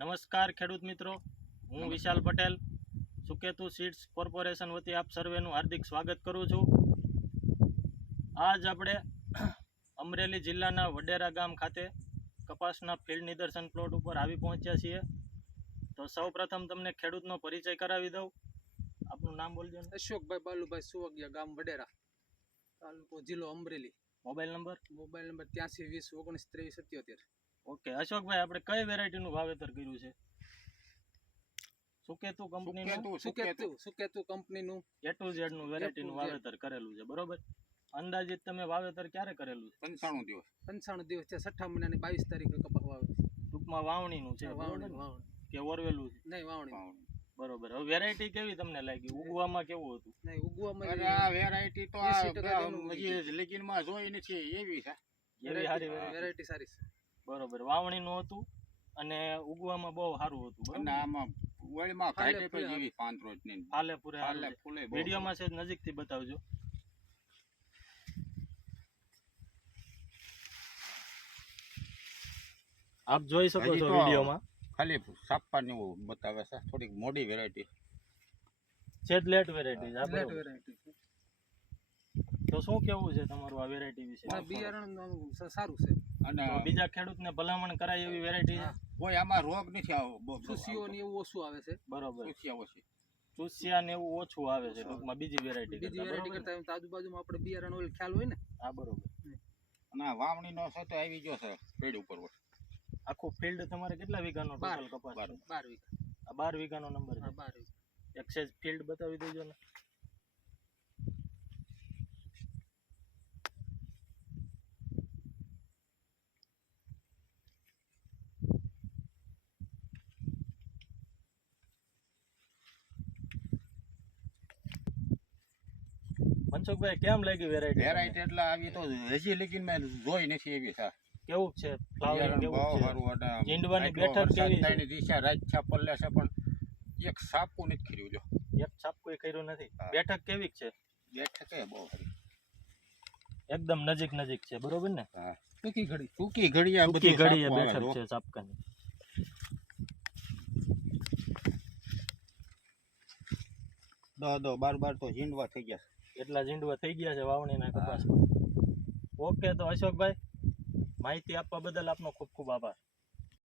નમસ્કાર ખેડૂત મિત્રો, હું વિશાલ પટેલ સુકેતુ સીડ્સ કોર્પોરેશન વતી આપ સર્વેનું હાર્દિક સ્વાગત કરું છું. આજ આપણે અમરેલી જિલ્લાના વડેરા ગામ ખાતે કપાસના ફિલ્ડ નિદર્શન પ્લોટ ઉપર આવી પહોંચ્યા છીએ. તો સૌપ્રથમ તમને ખેડૂતનો પરિચય કરાવી દઉં. આપનું નામ બોલજો. અશોકભાઈ બાલુભાઈ સુવગિયા, ગામ વડેરા, તાલુકો જિલ્લો Amreli. Mobile number 83 20 19 23 77. Okay Ashokbhai, આપણે કઈ વેરાયટીનું વાવેતર કર્યું છે? સુકેતુ કંપનીનું સુકેતુ કંપનીનું A to Z નું વેરાયટીનું વાવેતર કરેલું છે, બરોબર? અંદાજિત તમે વાવેતર ક્યારે કરેલું છે? 95 દિવસ છે. 6 મહિનાની 22 તારીખે કપાસ વાવેતર. ટૂંકમાં વાવણીનું છે, વાવણી કે ઓરવેલું છે? નહીં, વાવણી. બરોબર. હવે વેરાયટી કેવી તમને લાગી? ઉગવામાં કેવું હતું? નહીં, ઉગવામાં આ વેરાયટી તો હજી લેકિનમાં જોઈ નથી એવી છે. એવી સારી વેરાયટી સારી છે. બરોબર. વાવણીનું હતું અને ઉગવામાં બહુ સારું હતું, અને બરોબર? આમાં ઓળીમાં ઘાટે તો જેવી પાંત્રોજ ની ફાલે પૂરે ફાલે ફૂલે બહુ. વિડીયોમાં છે, નજીકથી બતાવજો. આપ જોઈ શકો હજી છો તો વિડીયોમાં. ખાલી સાપવાની એવું બતાવે છે, થોડીક મોડી વેરાયટી છે જ લેટ વેરાયટી છે. લેટ વેરાયટી છે. તો શું કેવું છે તમારું આ વેરાયટી વિશે? આ બિયારણ સારું છે. અને તો બીજા ખેડૂતને ભલામણ કરાય એવી વેરાયટી છે. કોઈ આમાં રોગ નથી આવો સુસીઓ ને એવું ઓછું આવે છે. બરોબર. ઓછી ચૂસિયા ને એવું ઓછું આવે છે ટૂંકમાં બીજી વેરાયટી કરતા. એમ તો આજુબાજુમાં આપણે બિયારણ ઓઇલ ખ્યાલ હોય ને. હા, બરોબર. અને આ વાવણીનો છે તો આવી ગયો છે પેડ ઉપર. આખું ફિલ્ડ તમારે કેટલા વીઘાનો ટોટલ કપાસ છે? 12 વીઘા. આ 12 વીઘાનો નંબર છે. 12 વીઘા. એક્સેસ ફિલ્ડ બતાવી દેજો ને. મનસુખભાઈ, કેમ લાગી વેરાયટી? વેરાયટી એટલે આવી તો હજી લેકિન મેં જોઈ નથી એવી છે. કેવું છે? ફ્લાવરિંગ કેવું બહુ છે? સારું. જીંડવાની બેઠક કેવી છે? દિશા રાજા પલ્લે છે, પણ એક સાપું નથી કર્યું. જો એક છાપ કોઈ કર્યું નથી. હા. બેઠક કેવી છે? બેઠક એ બહુ સારી. એકદમ નજીક છે, બરોબર ને? હા, ટૂંકી ઘડી. ટૂંકી ઘડીએ ટૂંકી બધું ઘડીએ સાપું આવે. બેઠક જો. છે ચાપકાની. 10-12 તો ઝીંડવા થઈ ગયા. એટલા જીંડવા થઈ ગયા છે વાવણીના કપાસ. ઓકે, તો અશોકભાઈ, માહિતી આપવા બદલ આપનો ખૂબ ખૂબ આભાર.